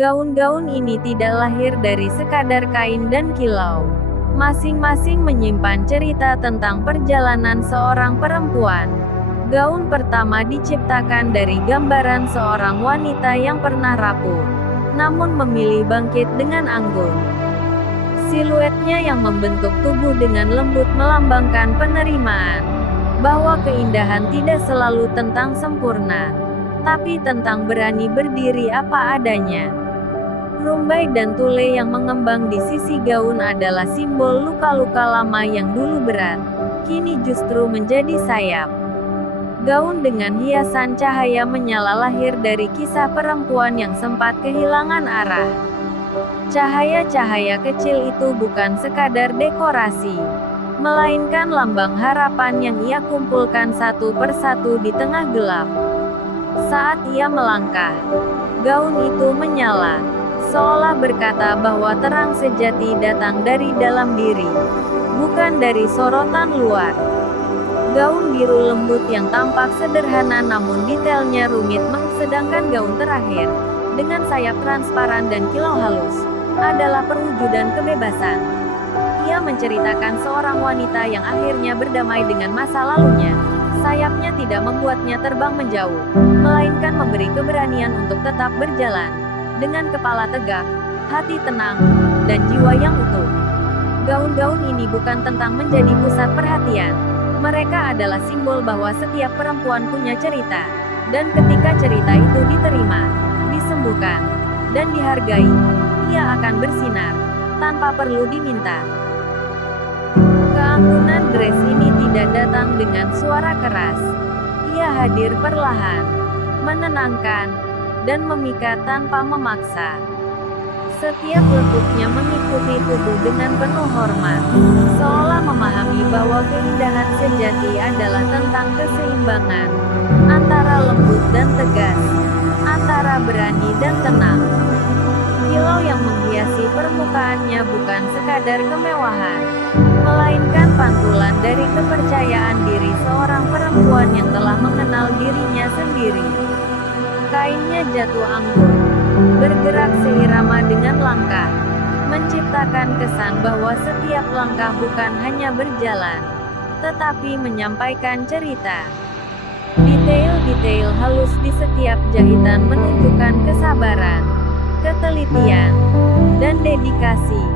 Gaun-gaun ini tidak lahir dari sekadar kain dan kilau. Masing-masing menyimpan cerita tentang perjalanan seorang perempuan. Gaun pertama diciptakan dari gambaran seorang wanita yang pernah rapuh, namun memilih bangkit dengan anggun. Siluetnya yang membentuk tubuh dengan lembut melambangkan penerimaan, bahwa keindahan tidak selalu tentang sempurna, tapi tentang berani berdiri apa adanya. Rumbai dan tule yang mengembang di sisi gaun adalah simbol luka-luka lama yang dulu berat, kini justru menjadi sayap. Gaun dengan hiasan cahaya menyala lahir dari kisah perempuan yang sempat kehilangan arah. Cahaya-cahaya kecil itu bukan sekadar dekorasi, melainkan lambang harapan yang ia kumpulkan satu persatu di tengah gelap. Saat ia melangkah, gaun itu menyala, seolah berkata bahwa terang sejati datang dari dalam diri, bukan dari sorotan luar. Gaun biru lembut yang tampak sederhana namun detailnya rumit, sedangkan gaun terakhir, dengan sayap transparan dan kilau halus, adalah perwujudan kebebasan. Ia menceritakan seorang wanita yang akhirnya berdamai dengan masa lalunya. Sayapnya tidak membuatnya terbang menjauh, melainkan memberi keberanian untuk tetap berjalan. Dengan kepala tegak, hati tenang, dan jiwa yang utuh. Gaun-gaun ini bukan tentang menjadi pusat perhatian. Mereka adalah simbol bahwa setiap perempuan punya cerita. Dan ketika cerita itu diterima, disembuhkan, dan dihargai, ia akan bersinar, tanpa perlu diminta. Keanggunan dress ini tidak datang dengan suara keras. Ia hadir perlahan, menenangkan, dan memikat tanpa memaksa. Setiap lekuknya mengikuti tubuh dengan penuh hormat, seolah memahami bahwa keindahan sejati adalah tentang keseimbangan, antara lembut dan tegas, antara berani dan tenang. Kilau yang menghiasi permukaannya bukan sekadar kemewahan, melainkan pantulan dari kepercayaan diri seorang perempuan yang telah mengenal dirinya sendiri. Kainnya jatuh anggun, bergerak seirama dengan langkah, menciptakan kesan bahwa setiap langkah bukan hanya berjalan, tetapi menyampaikan cerita. Detail-detail halus di setiap jahitan menunjukkan kesabaran, ketelitian, dan dedikasi,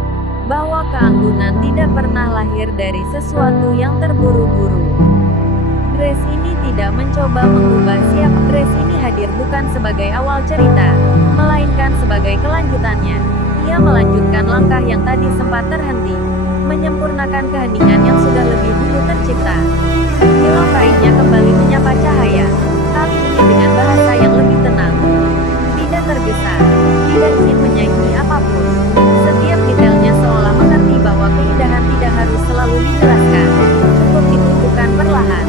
bahwa keanggunan tidak pernah lahir dari sesuatu yang terburu-buru. Dress ini tidak mencoba mengubah siapa. Dress ini hadir bukan sebagai awal cerita, melainkan sebagai kelanjutannya. Ia melanjutkan langkah yang tadi sempat terhenti, menyempurnakan keheningan yang sudah lebih dulu tercipta. Kilau kainnya kembali menyapa cahaya, kali ini dengan bahasa yang lebih tenang. Tidak tergesa, tidak ingin menyaingi apapun. Setiap detailnya seolah mengerti bahwa keindahan tidak harus selalu dijelaskan, cukup ditunjukkan perlahan.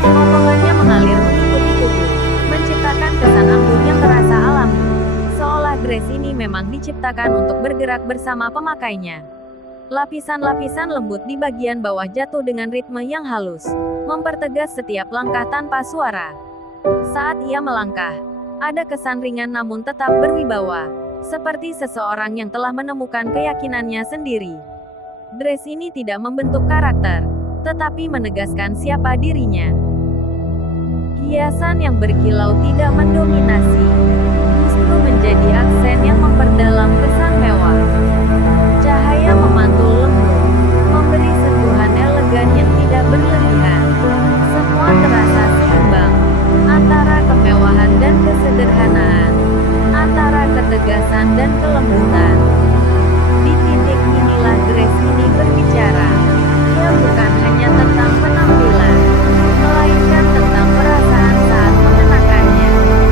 Potongannya mengalir mengikuti tubuh, menciptakan kesan anggun yang terasa alami, seolah dress ini memang diciptakan untuk bergerak bersama pemakainya. Lapisan-lapisan lembut di bagian bawah jatuh dengan ritme yang halus, mempertegas setiap langkah tanpa suara. Saat ia melangkah, ada kesan ringan namun tetap berwibawa, seperti seseorang yang telah menemukan keyakinannya sendiri. Dress ini tidak membentuk karakter, tetapi menegaskan siapa dirinya. Hiasan yang berkilau tidak mendominasi, justru menjadi aksen yang memperdalam kesan mewah. Cahaya memantul lembut, memberi sentuhan elegan yang tidak berlebihan. Semua terasa seimbang, antara kemewahan dan kesederhanaan, antara ketegasan dan kelembutan. Di titik inilah dress ini berbicara. Ia bukan hanya tentang penampilan, melainkan tentang perasaan saat mengenakannya,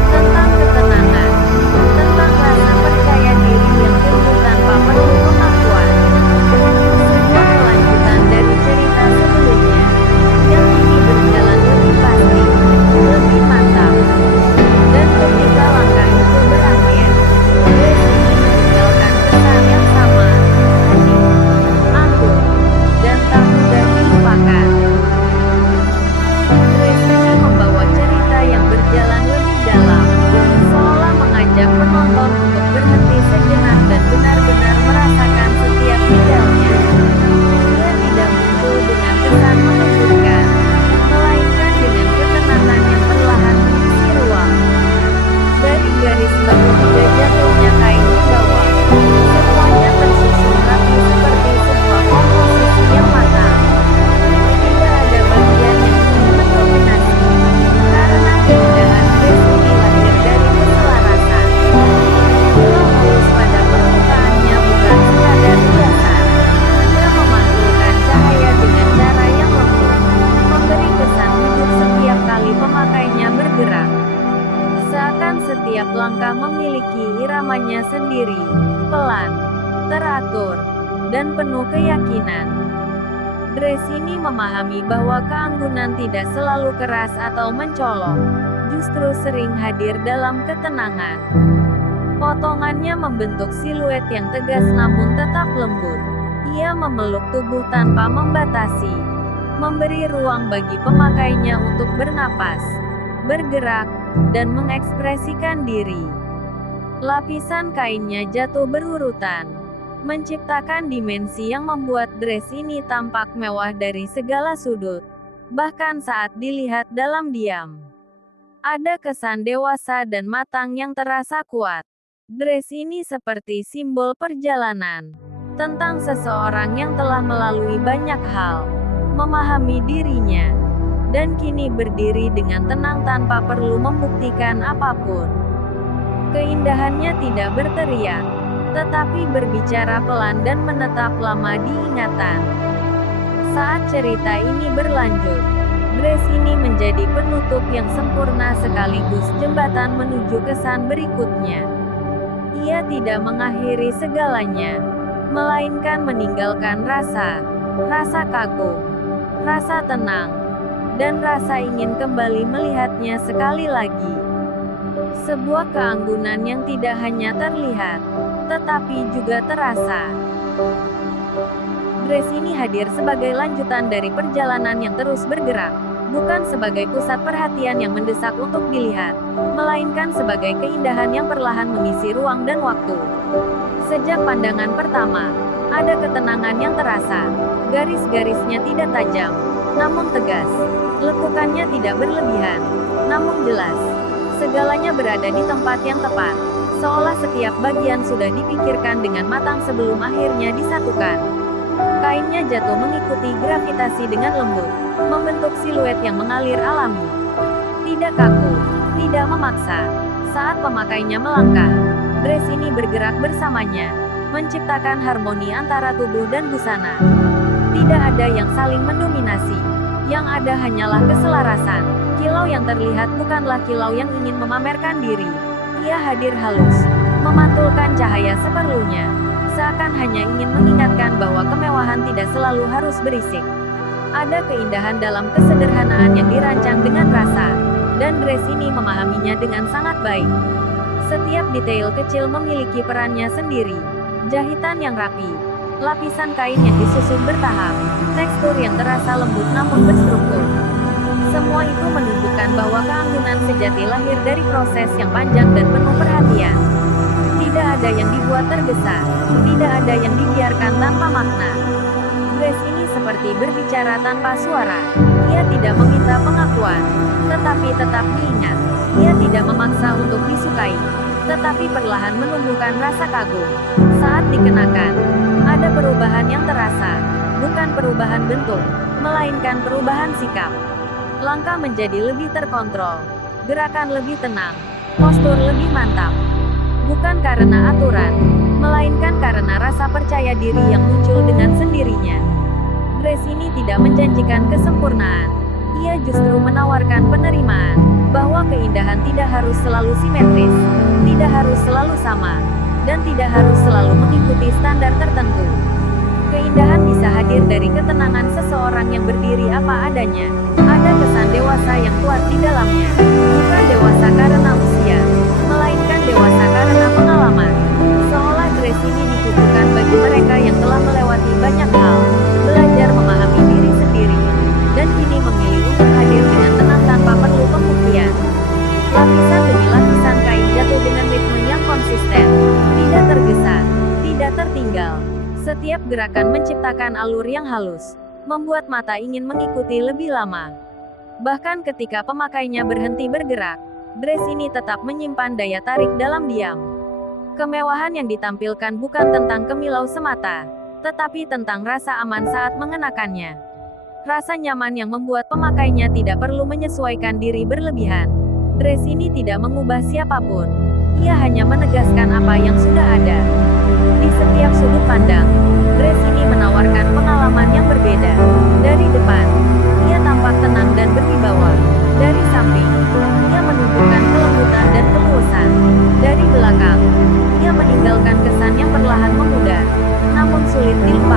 tentang ketenangan, tentang rasa percaya diri yang tumbuh tanpa perlu pengakuan. Sebuah kelanjutan dari cerita sebelumnya, yang kini berjalan lebih pasti, lebih mantap. Dan ketika langkah itu berakhir, dress ini meninggalkan kesan yang sama, hening, anggun, dan tak mudah dilupakan. sendiri, pelan, teratur, dan penuh keyakinan. Dress ini memahami bahwa keanggunan tidak selalu keras atau mencolok, justru sering hadir dalam ketenangan. Potongannya membentuk siluet yang tegas namun tetap lembut. Ia memeluk tubuh tanpa membatasi, memberi ruang bagi pemakainya untuk bernapas, bergerak, dan mengekspresikan diri. Lapisan kainnya jatuh berurutan, menciptakan dimensi yang membuat dress ini tampak mewah dari segala sudut, bahkan saat dilihat dalam diam. Ada kesan dewasa dan matang yang terasa kuat. Dress ini seperti simbol perjalanan, tentang seseorang yang telah melalui banyak hal, memahami dirinya, dan kini berdiri dengan tenang tanpa perlu membuktikan apapun. Keindahannya tidak berteriak, tetapi berbicara pelan dan menetap lama di ingatan. Saat cerita ini berlanjut, dress ini menjadi penutup yang sempurna sekaligus jembatan menuju kesan berikutnya. Ia tidak mengakhiri segalanya, melainkan meninggalkan rasa kagum, rasa tenang, dan rasa ingin kembali melihatnya sekali lagi. Sebuah keanggunan yang tidak hanya terlihat, tetapi juga terasa. Dress ini hadir sebagai lanjutan dari perjalanan yang terus bergerak, bukan sebagai pusat perhatian yang mendesak untuk dilihat, melainkan sebagai keindahan yang perlahan mengisi ruang dan waktu. Sejak pandangan pertama, ada ketenangan yang terasa. Garis-garisnya tidak tajam, namun tegas. Lekukannya tidak berlebihan, namun jelas. Segalanya berada di tempat yang tepat, seolah setiap bagian sudah dipikirkan dengan matang sebelum akhirnya disatukan. Kainnya jatuh mengikuti gravitasi dengan lembut, membentuk siluet yang mengalir alami. Tidak kaku, tidak memaksa. Saat pemakainya melangkah, dress ini bergerak bersamanya, menciptakan harmoni antara tubuh dan busana. Tidak ada yang saling mendominasi, yang ada hanyalah keselarasan. Kilau yang terlihat bukanlah kilau yang ingin memamerkan diri. Ia hadir halus, memantulkan cahaya seperlunya, seakan hanya ingin mengingatkan bahwa kemewahan tidak selalu harus berisik. Ada keindahan dalam kesederhanaan yang dirancang dengan rasa, dan dress ini memahaminya dengan sangat baik. Setiap detail kecil memiliki perannya sendiri. Jahitan yang rapi, lapisan kain yang disusun bertahap, tekstur yang terasa lembut namun berstruktur. Semua itu menunjukkan bahwa keanggunan sejati lahir dari proses yang panjang dan penuh perhatian. Tidak ada yang dibuat tergesa, tidak ada yang dibiarkan tanpa makna. Dress ini seperti berbicara tanpa suara. Ia tidak meminta pengakuan, tetapi tetap diingat. Ia tidak memaksa untuk disukai, tetapi perlahan menumbuhkan rasa kagum. Saat dikenakan, ada perubahan yang terasa, bukan perubahan bentuk, melainkan perubahan sikap. Langkah menjadi lebih terkontrol, gerakan lebih tenang, postur lebih mantap. Bukan karena aturan, melainkan karena rasa percaya diri yang muncul dengan sendirinya. Dress ini tidak menjanjikan kesempurnaan. Ia justru menawarkan penerimaan, bahwa keindahan tidak harus selalu simetris, tidak harus selalu sama, dan tidak harus selalu mengikuti standar tertentu. Keindahan bisa hadir dari ketenangan seseorang yang berdiri apa adanya. Ada kesan dewasa yang kuat di dalamnya. Bukan dewasa karena usia, melainkan dewasa karena pengalaman. Seolah dress ini ditujukan bagi mereka yang telah melewati banyak hal, belajar memahami diri sendiri, dan kini memilih untuk hadir dengan tenang tanpa perlu pembuktian. Lapisan demi lapisan kain jatuh dengan ritme yang konsisten, tidak tergesa, tidak tertinggal. Setiap gerakan menciptakan alur yang halus, membuat mata ingin mengikuti lebih lama. Bahkan ketika pemakainya berhenti bergerak, dress ini tetap menyimpan daya tarik dalam diam. Kemewahan yang ditampilkan bukan tentang kemilau semata, tetapi tentang rasa aman saat mengenakannya. Rasa nyaman yang membuat pemakainya tidak perlu menyesuaikan diri berlebihan. Dress ini tidak mengubah siapapun. Ia hanya menegaskan apa yang sudah ada. Di setiap sudut pandang, dress ini menawarkan pengalaman yang berbeda. Dari depan, ia tampak tenang dan berwibawa. Dari samping, ia menunjukkan kelembutan dan keluasan. Dari belakang, ia meninggalkan sulit dilupakan.